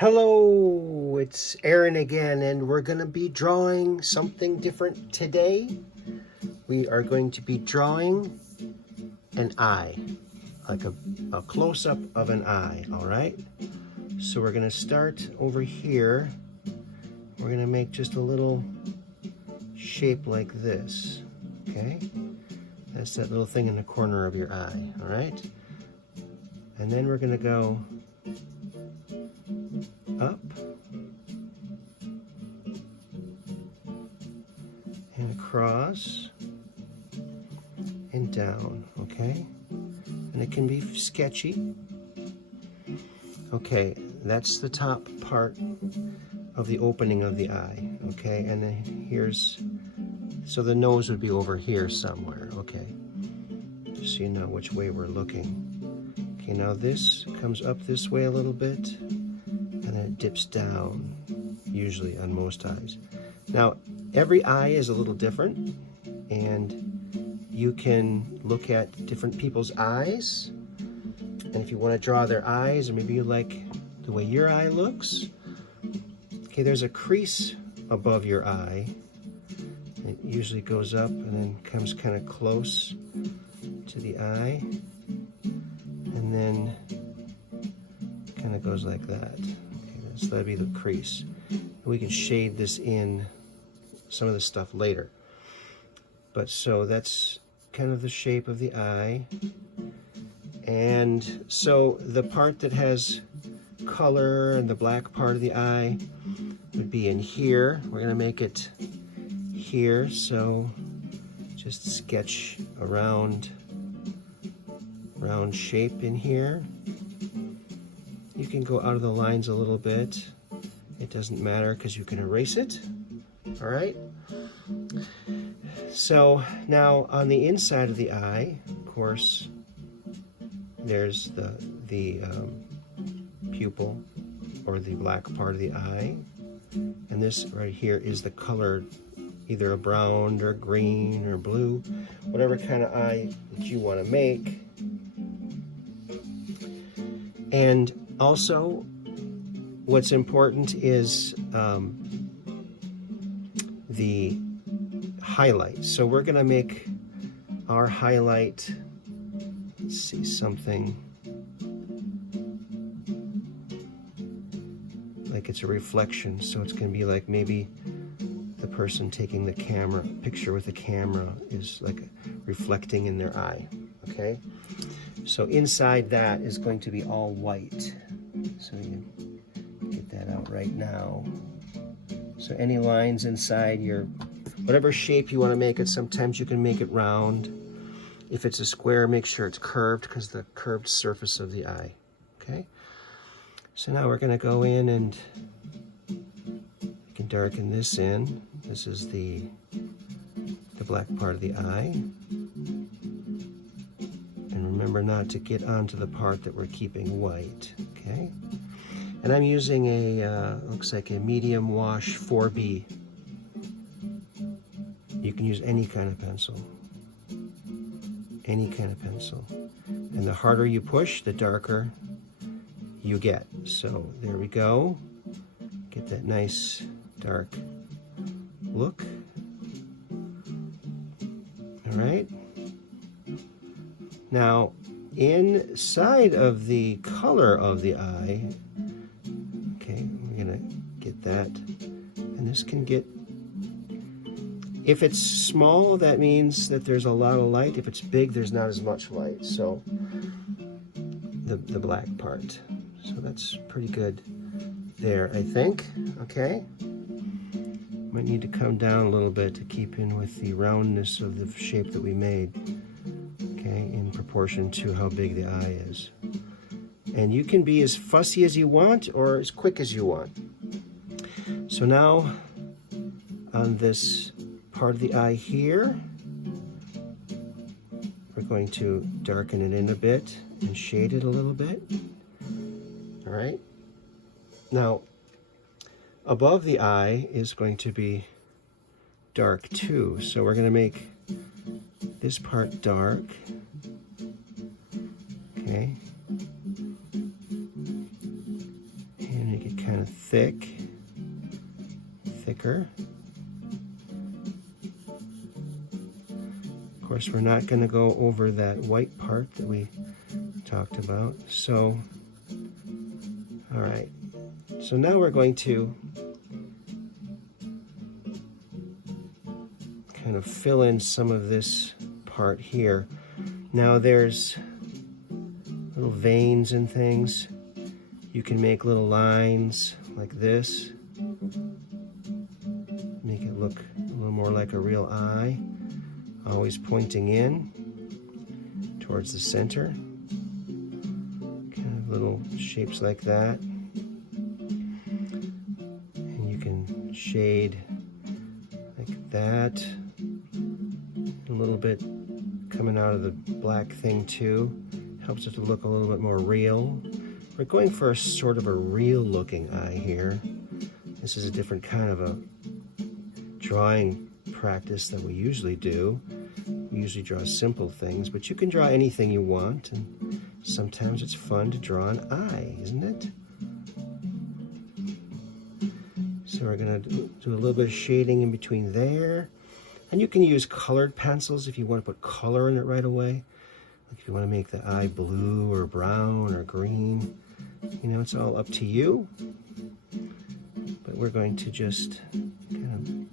Hello, it's Aaron again, and we're going to be drawing something different today. We are going to be drawing an eye, like a close-up of an eye, all right? So we're going to start over here. We're going to make just a little shape like this, okay? That's that little thing in the corner of your eye, all right? And then we're going to go up and across and down, okay? And it can be sketchy. Okay, that's the top part of the opening of the eye, okay? And then here's, so the nose would be over here somewhere, okay? Just so you know which way we're looking. Okay, now this comes up this way a little bit, and then it dips down, usually on most eyes. Now, every eye is a little different, and you can look at different people's eyes, and if you want to draw their eyes, or maybe you like the way your eye looks, okay, there's a crease above your eye. It usually goes up and then comes kind of close to the eye, and then kind of goes like that. So that'd be the crease. We can shade this in some of the stuff later. But so that's kind of the shape of the eye. And so the part that has color and the black part of the eye would be in here. We're gonna make it here. So just sketch a round shape in here. You can go out of the lines a little bit. It doesn't matter because you can erase it. All right. So now on the inside of the eye, of course, there's the pupil, or the black part of the eye. And this right here is the colored, either a brown or green or blue, whatever kind of eye that you want to make. And also, what's important is the highlight. So we're going to make our highlight, let's see, something like it's a reflection. So it's going to be like maybe the person taking the picture with the camera is like reflecting in their eye, okay? So inside that is going to be all white. So you get that out right now. So any lines inside your, whatever shape you want to make it, sometimes you can make it round. If it's a square, make sure it's curved, because the curved surface of the eye, okay? So now we're going to go in and you can darken this in. This is the black part of the eye. Remember not to get onto the part that we're keeping white, okay? And I'm using a, looks like a medium wash 4B. You can use any kind of pencil. Any kind of pencil. And the harder you push, the darker you get. So there we go. Get that nice dark look. All right. Now, inside of the color of the eye, okay, we're gonna get that, and this can get, if it's small, that means that there's a lot of light. If it's big, there's not as much light. So the black part. So that's pretty good there, I think, okay? Might need to come down a little bit to keep in with the roundness of the shape that we made. Okay, in proportion to how big the eye is. And you can be as fussy as you want or as quick as you want. So now on this part of the eye here, we're going to darken it in a bit and shade it a little bit. All right. Now, above the eye is going to be dark too. So we're going to make this part dark, okay, and make it kind kind of thicker. Of course, we're not going to go over that white part that we talked about. So, all right. So now we're going to kind of fill in some of this part here. Now there's little veins and things. You can make little lines like this. Make it look a little more like a real eye. Always pointing in towards the center. Kind of little shapes like that. And you can shade like that. A little bit coming out of the black thing too. Helps it to look a little bit more real. We're going for a sort of a real looking eye here. This is a different kind of a drawing practice than we usually do. We usually draw simple things, but you can draw anything you want, and sometimes it's fun to draw an eye, isn't it? So we're going to do a little bit of shading in between there. And you can use colored pencils if you want to put color in it right away. Like if you want to make the eye blue or brown or green, you know, it's all up to you. But we're going to just kind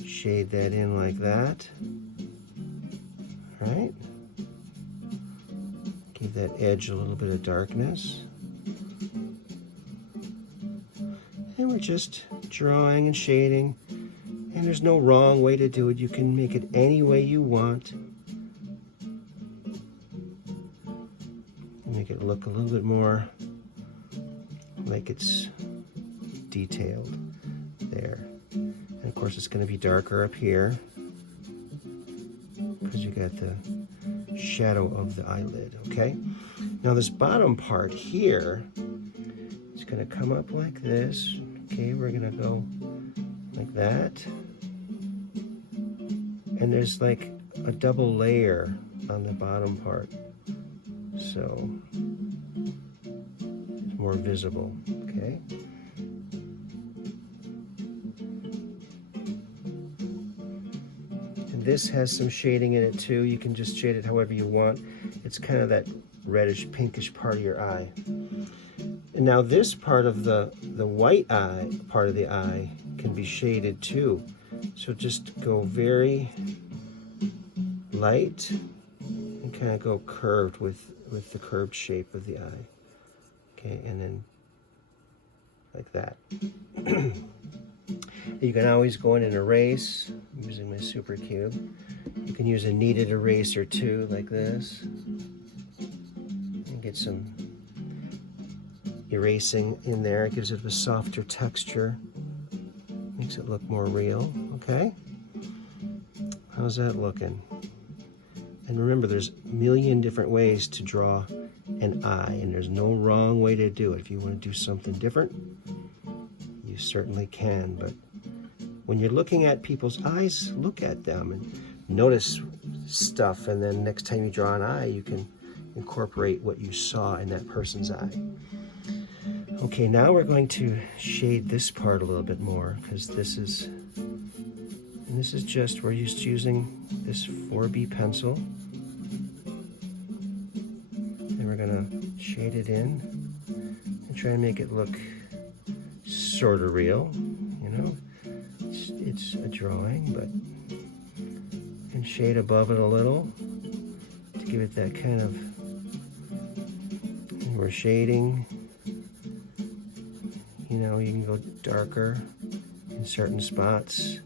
of shade that in like that. Right? Give that edge a little bit of darkness. And we're just drawing and shading. And there's no wrong way to do it. You can make it any way you want. Make it look a little bit more like it's detailed there. And of course it's going to be darker up here because you got the shadow of the eyelid, okay? Now this bottom part here is going to come up like this. Okay, we're going to go like that. And there's like a double layer on the bottom part. So it's more visible, okay? And this has some shading in it too. You can just shade it however you want. It's kind of that reddish pinkish part of your eye. And now this part of the white eye, part of the eye, can be shaded too. So just go very light and kind of go curved with the curved shape of the eye. Okay, and then like that. You can always go in and erase. I'm using my super cube. You can use a kneaded eraser too, like this. And get some erasing in there. It gives it a softer texture. Makes it look more real, okay? How's that looking? And remember, there's a million different ways to draw an eye, and there's no wrong way to do it. If you want to do something different, you certainly can. But when you're looking at people's eyes, look at them and notice stuff, and then next time you draw an eye, you can incorporate what you saw in that person's eye. Okay, now we're going to shade this part a little bit more, because this is just, we're just using this 4B pencil. And we're gonna shade it in and try and make it look sort of real, you know? It's a drawing, but you can shade above it a little to give it that kind of, and we're shading. You know, you can go darker in certain spots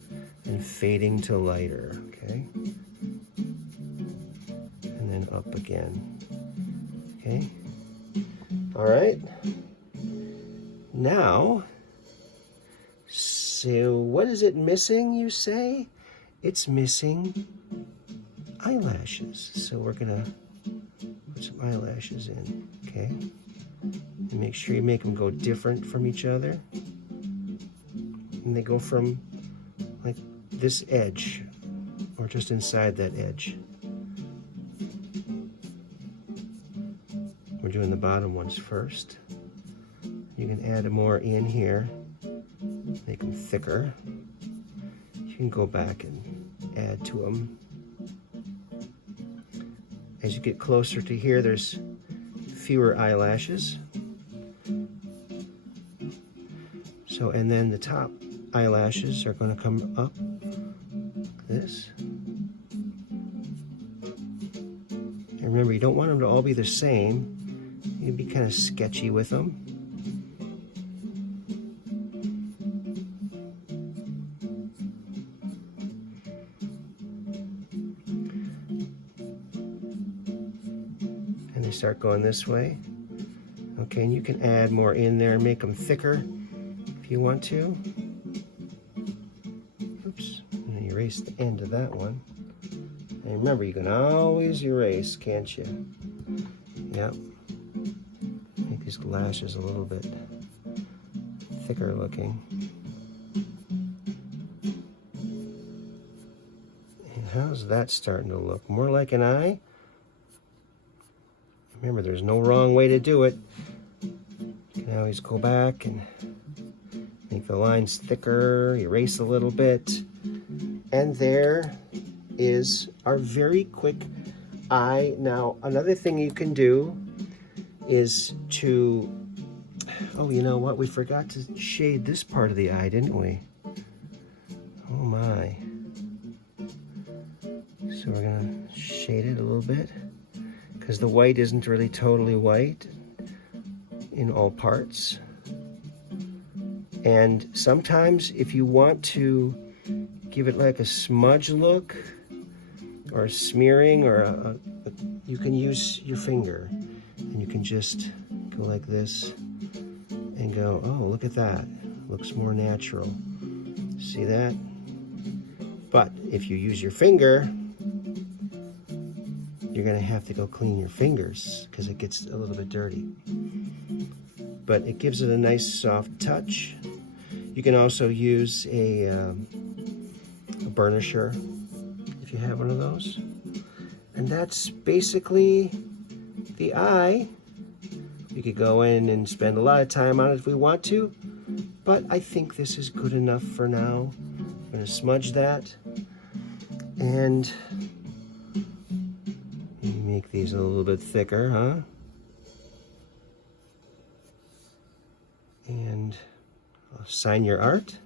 and fading to lighter, okay? And then up again, okay? All right. Now, so what is it missing, you say? It's missing eyelashes. So we're gonna put some eyelashes in, okay? And make sure you make them go different from each other. And they go from like this edge, or just inside that edge. We're doing the bottom ones first. You can add more in here, make them thicker. You can go back and add to them. As you get closer to here, there's fewer eyelashes. So, and then the top eyelashes are going to come up like this. And remember, you don't want them to all be the same. You can be kind of sketchy with them. And they start going this way. Okay, and you can add more in there and make them thicker if you want to. Oops, I'm gonna erase the end of that one. And remember, you can always erase, can't you? Yep. Make these lashes a little bit thicker looking. And how's that starting to look? More like an eye? Remember, there's no wrong way to do it. You can always go back and make the lines thicker, erase a little bit. And there is our very quick eye. Now, another thing you can do is to, oh, you know what? We forgot to shade this part of the eye, didn't we? Oh my. So we're gonna shade it a little bit because the white isn't really totally white in all parts. And sometimes if you want to give it like a smudge look or a smearing or you can use your finger and you can just go like this and go, oh, look at that. Looks more natural. See that? But if you use your finger, you're gonna have to go clean your fingers because it gets a little bit dirty. But it gives it a nice soft touch. You can also use a burnisher if you have one of those. And that's basically the eye. You could go in and spend a lot of time on it if we want to, but I think this is good enough for now. I'm gonna smudge that and make these a little bit thicker, huh? And I'll sign your art.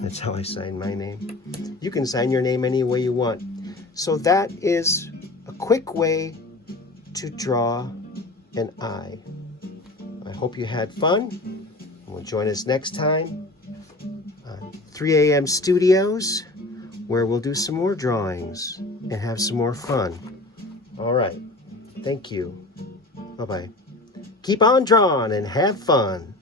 That's how I sign my name. You can sign your name any way you want. So that is a quick way to draw an eye. I hope you had fun. And we'll join us next time on 3 a.m. Studios, where we'll do some more drawings and have some more fun. All right. Thank you. Bye-bye. Keep on drawing and have fun.